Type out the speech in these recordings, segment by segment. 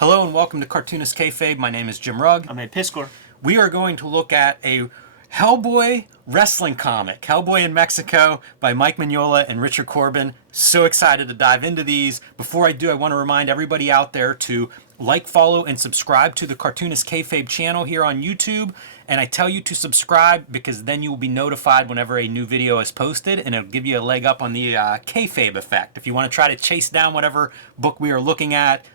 Hello and welcome to Cartoonist Kayfabe. My name is Jim Rugg. I'm Ed Piscor. We are going to look at a Hellboy wrestling comic, Hellboy in Mexico by Mike Mignola and Richard Corben. So excited to dive into these. Before I do, I want to remind everybody out there to like, follow, and subscribe to the Cartoonist Kayfabe channel here on YouTube. And I tell you to subscribe because then you will be notified whenever a new video is posted, and it'll give you a leg up on the Kayfabe effect. If you want to try to chase down whatever book we are looking at,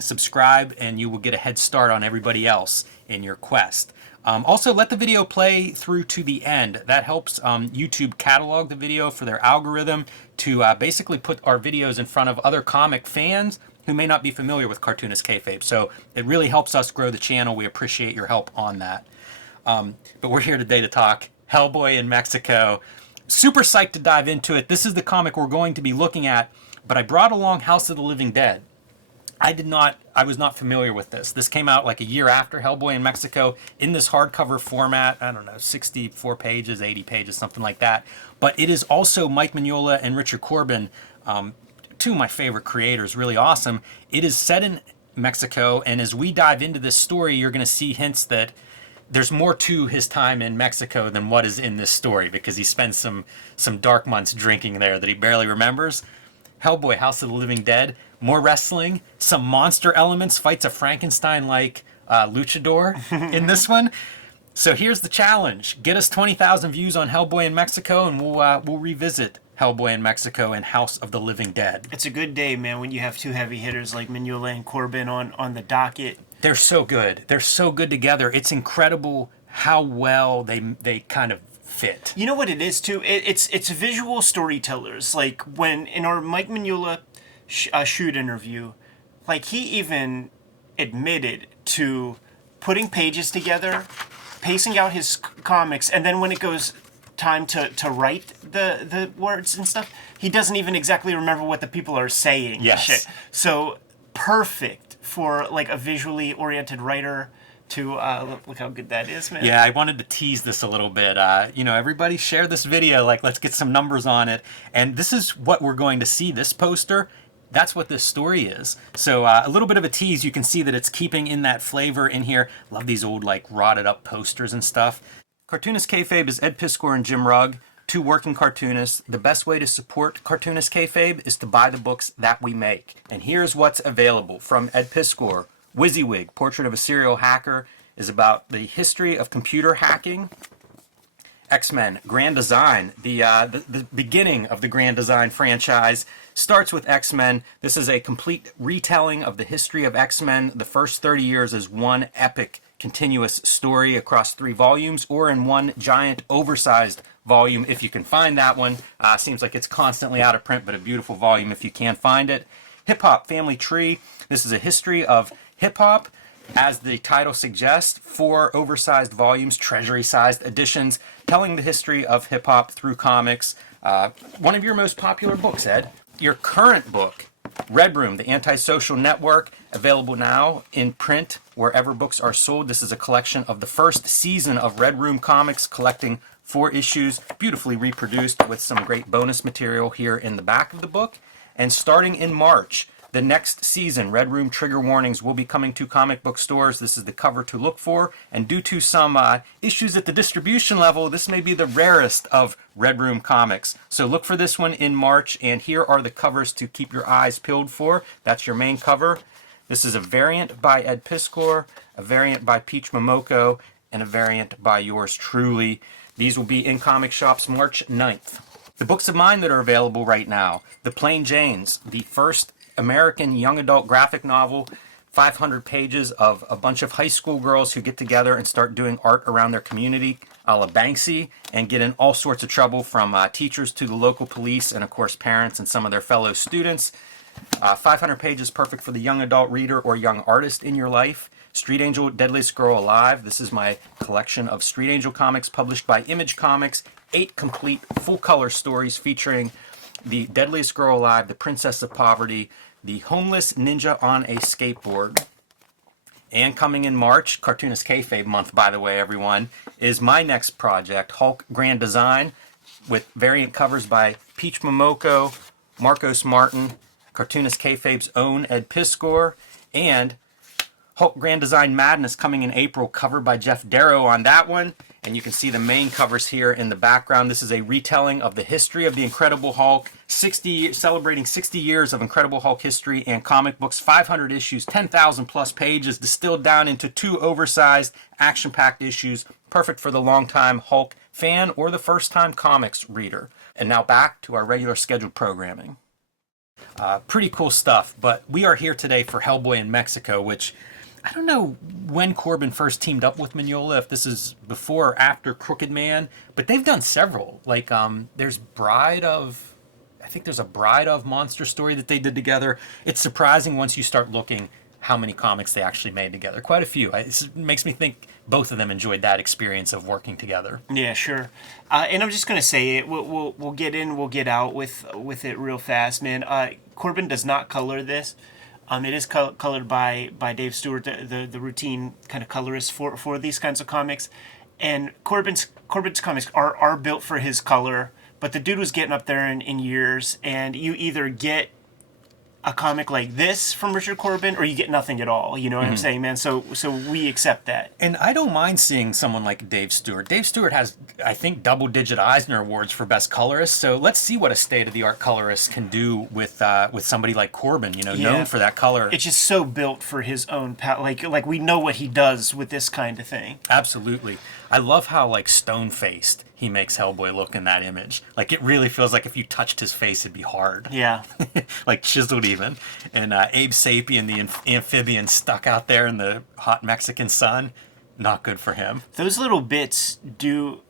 subscribe and you will get a head start on everybody else in your quest. Also, let the video play through to the end. That helps YouTube catalog the video for their algorithm to basically put our videos in front of other comic fans who may not be familiar with Cartoonist Kayfabe. So it really helps us grow the channel. We appreciate your help on that. But we're here today to talk Hellboy in Mexico. Super psyched to dive into it. This is the comic we're going to be looking at, but I brought along House of the Living Dead. I was not familiar with this. This came out like a year after Hellboy in Mexico in this hardcover format. I don't know, 64 pages, 80 pages, something like that. But it is also Mike Mignola and Richard Corben, two of my favorite creators, really awesome. It is set in Mexico, and as we dive into this story, you're going to see hints that there's more to his time in Mexico than what is in this story, because he spends some dark months drinking there that he barely remembers. Hellboy, House of the Living Dead, more wrestling, some monster elements, fights a Frankenstein-like luchador in this one. So here's the challenge. Get us 20,000 views on Hellboy in Mexico, and we'll revisit Hellboy in Mexico and House of the Living Dead. It's a good day, man, when you have two heavy hitters like Mignola and Corben on the docket. They're so good. They're so good together. It's incredible how well they kind of fit. You know what it is, too? It's visual storytellers. Like, when in our Mike Mignola shoot interview, like, he even admitted to putting pages together, pacing out his comics, and then when it goes time to write the words and stuff, he doesn't even exactly remember what the people are saying. Yes. Shit. So, perfect for, like, a visually oriented writer to look how good that is, man. Yeah, I wanted to tease this a little bit. Everybody share this video. Like, let's get some numbers on it. And this is what we're going to see. This poster, that's what this story is. So a little bit of a tease. You can see that it's keeping in that flavor in here. Love these old, like, rotted up posters and stuff. Cartoonist Kayfabe is Ed Piscor and Jim Rugg, two working cartoonists. The best way to support Cartoonist Kayfabe is to buy the books that we make. And here's what's available from Ed Piscor. WYSIWYG, Portrait of a Serial Hacker, is about the history of computer hacking. X-Men, Grand Design, the beginning of the Grand Design franchise, starts with X-Men. This is a complete retelling of the history of X-Men. The first 30 years is one epic, continuous story across 3 volumes, or in one giant, oversized volume, if you can find that one. Seems like it's constantly out of print, but a beautiful volume if you can find it. Hip Hop Family Tree. This is a history of hip-hop, as the title suggests, 4 oversized volumes, treasury-sized editions, telling the history of hip-hop through comics. One of your most popular books, Ed. Your current book, Red Room, The Antisocial Network, available now in print wherever books are sold. This is a collection of the first season of Red Room comics, collecting 4 issues, beautifully reproduced with some great bonus material here in the back of the book. And starting in March, the next season, Red Room trigger warnings will be coming to comic book stores. This is the cover to look for. And due to some issues at the distribution level, this may be the rarest of Red Room comics. So look for this one in March. And here are the covers to keep your eyes peeled for. That's your main cover. This is a variant by Ed Piscor, a variant by Peach Momoko, and a variant by yours truly. These will be in comic shops March 9th. The books of mine that are available right now: The Plain Janes, the first American young adult graphic novel, 500 pages of a bunch of high school girls who get together and start doing art around their community, a la Banksy, and get in all sorts of trouble, from teachers to the local police and, of course, parents and some of their fellow students. 500 pages, perfect for the young adult reader or young artist in your life. Street Angel, Deadliest Girl Alive. This is my collection of Street Angel comics published by Image Comics. 8 complete full-color stories featuring the Deadliest Girl Alive, the Princess of Poverty, the Homeless Ninja on a Skateboard. And coming in March, Cartoonist Kayfabe month, by the way, everyone, is my next project, Hulk Grand Design, with variant covers by Peach Momoko, Marcos Martin, Cartoonist Kayfabe's own Ed Piscor, and Hulk Grand Design Madness coming in April, covered by Jeff Darrow on that one. And you can see the main covers here in the background. This is a retelling of the history of the Incredible Hulk, celebrating 60 years of Incredible Hulk history and comic books, 500 issues, 10,000 plus pages, distilled down into 2 oversized, action-packed issues, perfect for the longtime Hulk fan or the first-time comics reader. And now back to our regular scheduled programming. Pretty cool stuff, but we are here today for Hellboy in Mexico, which I don't know when Corben first teamed up with Mignola, if this is before or after Crooked Man, but they've done several. Like, there's I think there's a Bride of monster story that they did together. It's surprising once you start looking how many comics they actually made together. Quite a few. It makes me think both of them enjoyed that experience of working together. Yeah, sure. And I'm just gonna say it. We'll get in. We'll get out with it real fast, man. Corben does not color this. It is colored by Dave Stewart, the routine kind of colorist for these kinds of comics. And Corben's comics are built for his color, but the dude was getting up there in years, and you either get a comic like this from Richard Corben, or you get nothing at all. You know what I'm saying, man? So we accept that. And I don't mind seeing someone like Dave Stewart. Dave Stewart has, I think, double-digit Eisner Awards for Best Colorist. So let's see what a state-of-the-art colorist can do with somebody like Corben, known for that color. It's just so built for his own like we know what he does with this kind of thing. Absolutely. I love how, like, stone-faced he makes Hellboy look in that image. Like, it really feels like if you touched his face, it'd be hard. Yeah. Like, chiseled even. And Abe Sapien, the amphibian stuck out there in the hot Mexican sun, not good for him. Those little bits do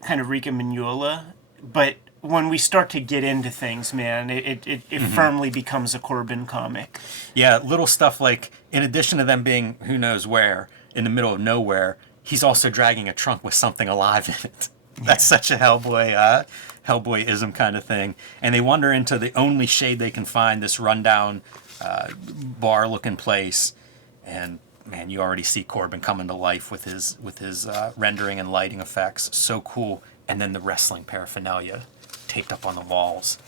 kind of reek of Mignola, but when we start to get into things, man, it firmly becomes a Corben comic. Yeah, little stuff like, in addition to them being who knows where, in the middle of nowhere, he's also dragging a trunk with something alive in it. That's such a Hellboy-ism kind of thing. And they wander into the only shade they can find, this rundown bar-looking place. And, man, you already see Corben coming to life with his rendering and lighting effects. So cool. And then the wrestling paraphernalia taped up on the walls.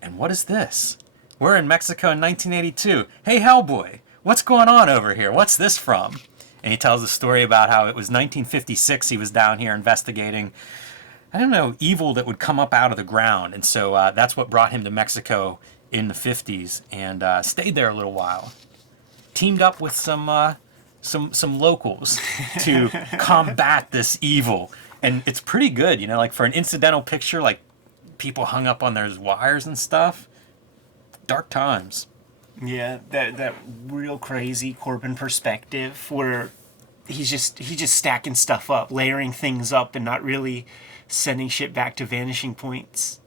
And what is this? We're in Mexico in 1982. Hey, Hellboy, what's going on over here? What's this from? And he tells a story about how it was 1956 he was down here investigating, I don't know, evil that would come up out of the ground. And so that's what brought him to Mexico in the 50s and stayed there a little while. Teamed up with some locals to combat this evil. And it's pretty good, like for an incidental picture, like people hung up on their wires and stuff. Dark times. Yeah, that real crazy Corben perspective where he's just stacking stuff up, layering things up, and not really sending shit back to vanishing points.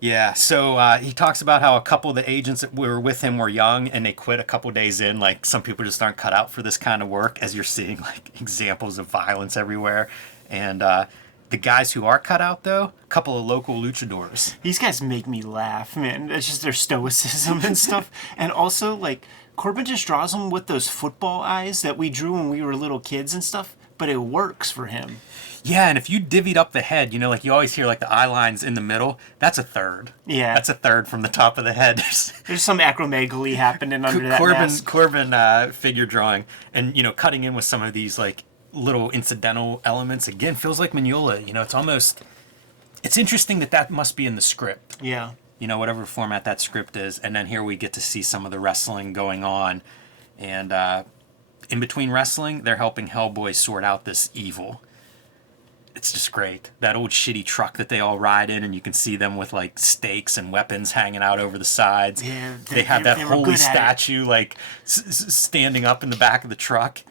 Yeah, so he talks about how a couple of the agents that were with him were young and they quit a couple days in. Like, some people just aren't cut out for this kind of work, as you're seeing like examples of violence everywhere. And the guys who are cut out, though, a couple of local luchadors. These guys make me laugh, man. It's just their stoicism and stuff. And also, like, Corben just draws them with those football eyes that we drew when we were little kids and stuff, but it works for him. Yeah, and if you divvied up the head, like you always hear like the eye lines in the middle, that's a third. Yeah. That's a third from the top of the head. There's some acromegaly happening under that mask. Corben figure drawing, and, cutting in with some of these, like, little incidental elements, again, feels like Mignola. It's interesting that must be in the script. Yeah. Whatever format that script is. And then here we get to see some of the wrestling going on. And in between wrestling, they're helping Hellboy sort out this evil. It's just great. That old shitty truck that they all ride in, and you can see them with, like, stakes and weapons hanging out over the sides. Yeah, they have that holy statue, like, standing up in the back of the truck.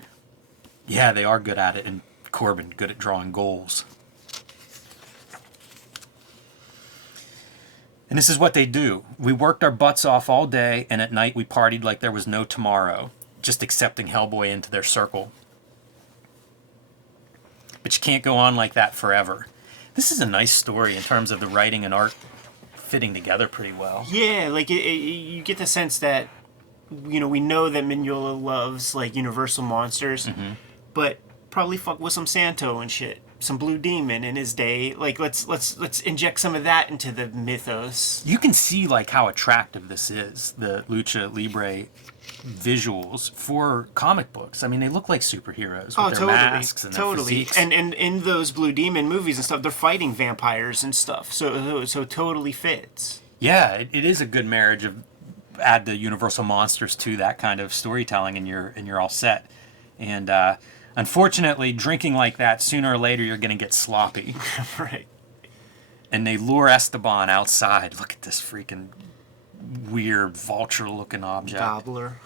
Yeah, they are good at it, and Corben good at drawing goals. And this is what they do. We worked our butts off all day, and at night we partied like there was no tomorrow, just accepting Hellboy into their circle. But you can't go on like that forever. This is a nice story in terms of the writing and art fitting together pretty well. Yeah, like, you get the sense that, we know that Mignola loves, like, Universal monsters, but probably fuck with some Santo and shit. some blue demon in his day. Like let's inject some of that into the mythos. You can see like how attractive this is, the Lucha Libre visuals for comic books. I mean, they look like superheroes with their masks and their physiques. And in those Blue Demon movies and stuff, they're fighting vampires and stuff. So totally fits. Yeah, it is a good marriage of add the Universal monsters to that kind of storytelling, and you're all set. And unfortunately, drinking like that, sooner or later, you're going to get sloppy. Right. And they lure Esteban outside. Look at this freaking weird vulture-looking object. Gobbler.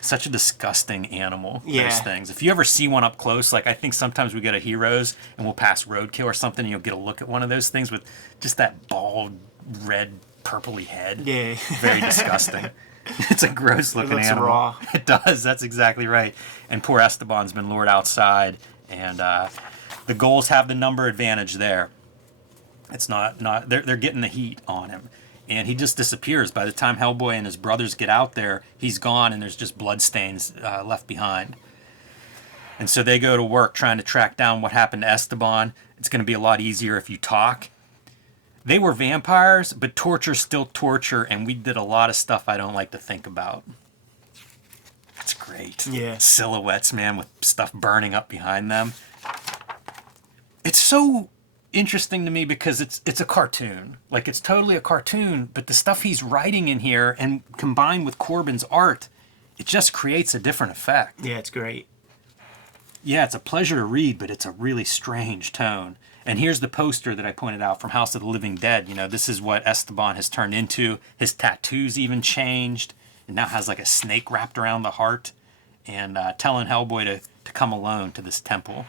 Such a disgusting animal, Yeah. those things. If you ever see one up close, like I think sometimes we go to Heroes and we'll pass Roadkill or something, and you'll get a look at one of those things with just that bald, red, purpley head. Yeah. Very disgusting. It's a gross looking looks animal. raw. It does. That's exactly right. And poor Esteban's been lured outside, and the Ghouls have the number advantage there. It's not they're getting the heat on him, and he just disappears. By the time Hellboy and his brothers get out there, he's gone, and there's just bloodstains left behind. And so they go to work trying to track down what happened to Esteban. It's going to be a lot easier if you talk. They were vampires, but torture's still torture, and we did a lot of stuff I don't like to think about. It's great. Yeah. Silhouettes, man, with stuff burning up behind them. It's so interesting to me because it's a cartoon. Like, it's totally a cartoon, but the stuff he's writing in here and combined with Corben's art, it just creates a different effect. Yeah, it's great. Yeah, it's a pleasure to read, but it's a really strange tone. And here's the poster that I pointed out from House of the Living Dead. You know, this is what Esteban has turned into. His tattoos even changed. It now has like a snake wrapped around the heart. And telling Hellboy to come alone to this temple.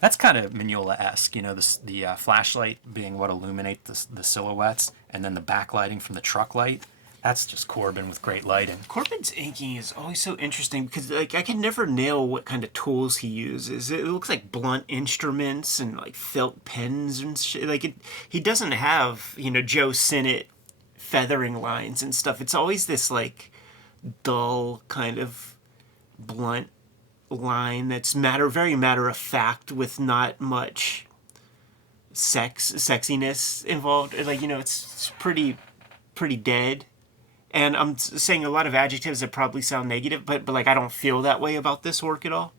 That's kind of Mignola-esque, you know, the flashlight being what illuminates the silhouettes, and then the backlighting from the truck light. That's just Corben with great lighting. Corben's inking is always so interesting because, like, I can never nail what kind of tools he uses. It looks like blunt instruments and like felt pens and shit. Like, he doesn't have, you know, Joe Sinnott feathering lines and stuff. It's always this like dull kind of blunt line that's very matter of fact with not much sexiness involved. Like, you know, it's pretty dead. And I'm saying a lot of adjectives that probably sound negative, but like I don't feel that way about this work at all.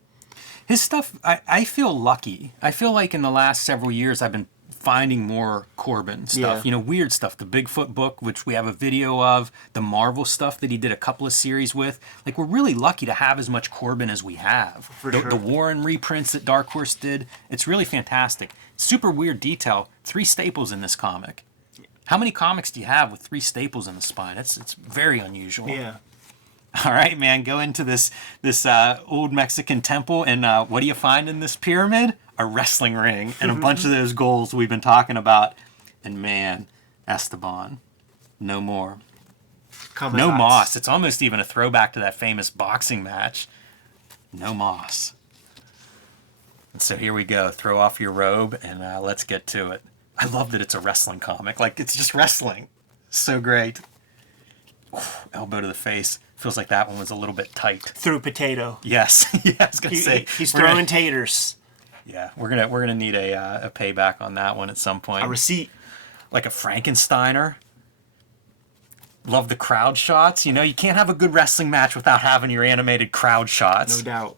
His stuff, I feel lucky. I feel like in the last several years I've been finding more Corben stuff. Yeah. You know, weird stuff. The Bigfoot book, which we have a video of. The Marvel stuff that he did a couple of series with. Like, we're really lucky to have as much Corben as we have. For sure. The Warren reprints that Dark Horse did. It's really fantastic. Super weird detail. 3 staples in this comic. How many comics do you have with 3 staples in the spine? It's very unusual. Yeah. All right, man, go into this old Mexican temple, and what do you find in this pyramid? A wrestling ring and a bunch of those goals we've been talking about. And man, Esteban, no more. No moss. It's almost even a throwback to that famous boxing match. No moss. And so here we go. Throw off your robe and let's get to it. I love that it's a wrestling comic. Like, it's just wrestling. So great. Ooh, elbow to the face. Feels like that one was a little bit tight. Through potato. Yes. Yeah, I was gonna say he's throwing taters. Yeah, we're gonna need a payback on that one at some point. A receipt. Like a Frankensteiner. Love the crowd shots. You know, you can't have a good wrestling match without having your animated crowd shots. No doubt.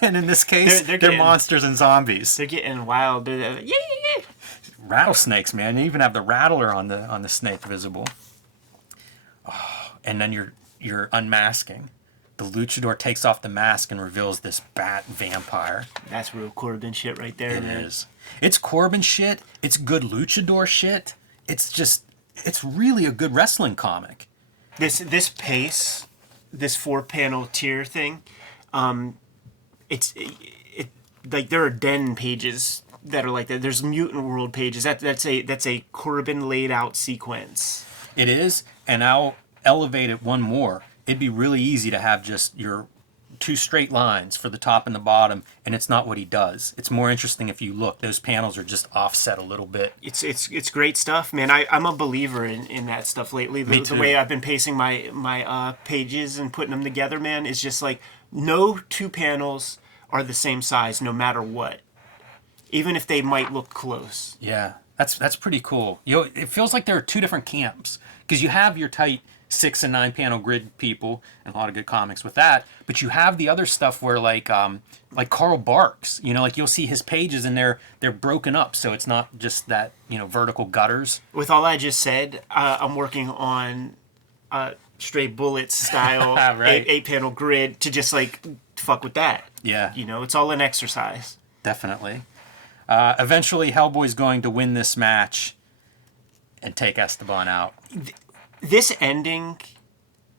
And in this case, they're monsters and zombies. They're getting wild. Yeah. Rattlesnakes, man. You even have the rattler on the snake visible. Oh, and then you're unmasking. The luchador takes off the mask and reveals this bat vampire. That's real Corben shit right there, man. It is. It's Corben shit. It's good luchador shit. It's really a good wrestling comic. This pace, this 4-panel tier thing, it's like there are den pages that are like that. There's Mutant World pages. That's a Corben laid out sequence. It is, and I'll elevate it one more. It'd be really easy to have just your 2 straight lines for the top and the bottom, and it's not what he does. It's more interesting if you look. Those panels are just offset a little bit. It's great stuff, man. I'm a believer in that stuff lately. Me too. The way I've been pacing my pages and putting them together, man, is just like no 2 panels are the same size no matter what, even if they might look close. Yeah, that's pretty cool. It feels like there are two different camps, because you have your tight 6 and 9 panel grid people and a lot of good comics with that, but you have the other stuff where like Carl Barks, like you'll see his pages and they're broken up, so it's not just that vertical gutters. With all I just said, I'm working on Stray Bullets style Right. 8-panel grid to just like fuck with that. Yeah, It's all an exercise. definitely. Eventually, Hellboy's going to win this match and take Esteban out. This ending,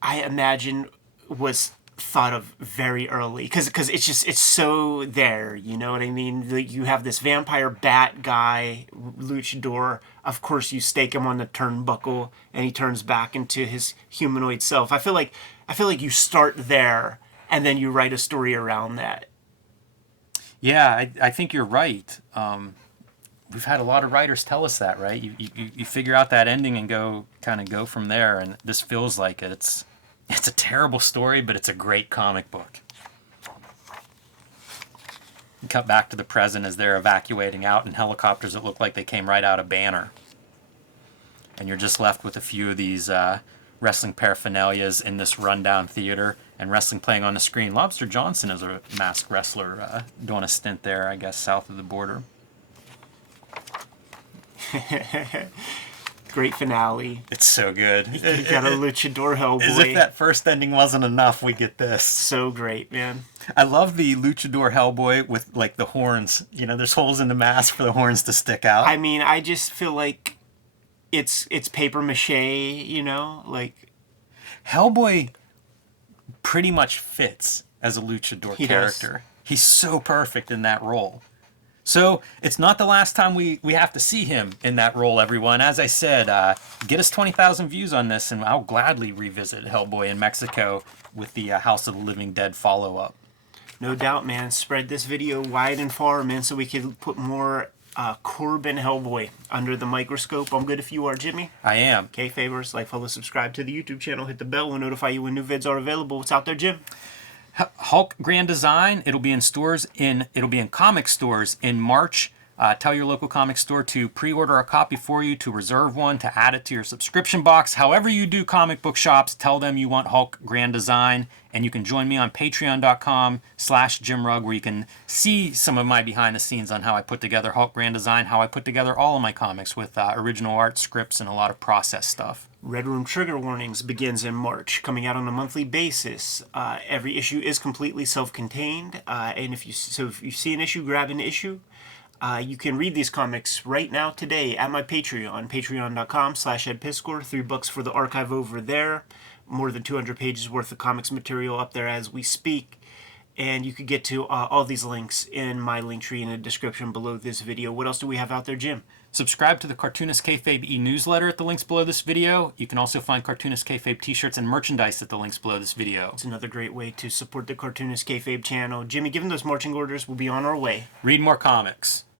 I imagine, was thought of very early because it's so there. You know what I mean? You have this vampire bat guy, luchador. Of course, you stake him on the turnbuckle, and he turns back into his humanoid self. I feel like you start there, and then you write a story around that. Yeah, I think you're right. We've had a lot of writers tell us that, right? You figure out that ending and go from there, and this feels like it. It's a terrible story, but it's a great comic book. You cut back to the present as they're evacuating out in helicopters that look like they came right out of Banner. And you're just left with a few of these wrestling paraphernalias in this rundown theater, and wrestling playing on the screen. Lobster Johnson is a masked wrestler doing a stint there, I guess, south of the border. Great finale. It's so good. You got a luchador Hellboy. As if that first ending wasn't enough, we get this. So great, man. I love the luchador Hellboy with like the horns. There's holes in the mask for the horns to stick out. I mean, I just feel like it's paper mache, like Hellboy pretty much fits as a luchador character. Does. He's so perfect in that role. So it's not the last time we have to see him in that role, everyone. As I said, get us 20,000 views on this, and I'll gladly revisit Hellboy in Mexico with the House of the Living Dead follow-up. No doubt, man. Spread this video wide and far, man, so we can put more Corben Hellboy under the microscope. I'm good if you are, Jimmy. I am. Kayfabers, like, follow, subscribe to the YouTube channel, hit the bell, we'll notify you when new vids are available. What's out there, Jim? Hulk Grand Design. It'll be in comic stores in March. Tell your local comic store to pre-order a copy for you, to reserve one, to add it to your subscription box. However you do comic book shops, tell them you want Hulk Grand Design, and you can join me on patreon.com/JimRugg, where you can see some of my behind the scenes on how I put together Hulk Grand Design, how I put together all of my comics with original art, scripts, and a lot of process stuff. Red Room Trigger Warnings begins in March, coming out on a monthly basis. Every issue is completely self-contained, and if you see an issue, grab an issue. You can read these comics right now today at my Patreon, patreon.com/EdPiscor. $3 for the archive over there. More than 200 pages worth of comics material up there as we speak. And you could get to all these links in my link tree in the description below this video. What else do we have out there, Jim? Subscribe to the Cartoonist Kayfabe e-newsletter at the links below this video. You can also find Cartoonist Kayfabe t-shirts and merchandise at the links below this video. It's another great way to support the Cartoonist Kayfabe channel. Jimmy, given those marching orders, we'll be on our way. Read more comics.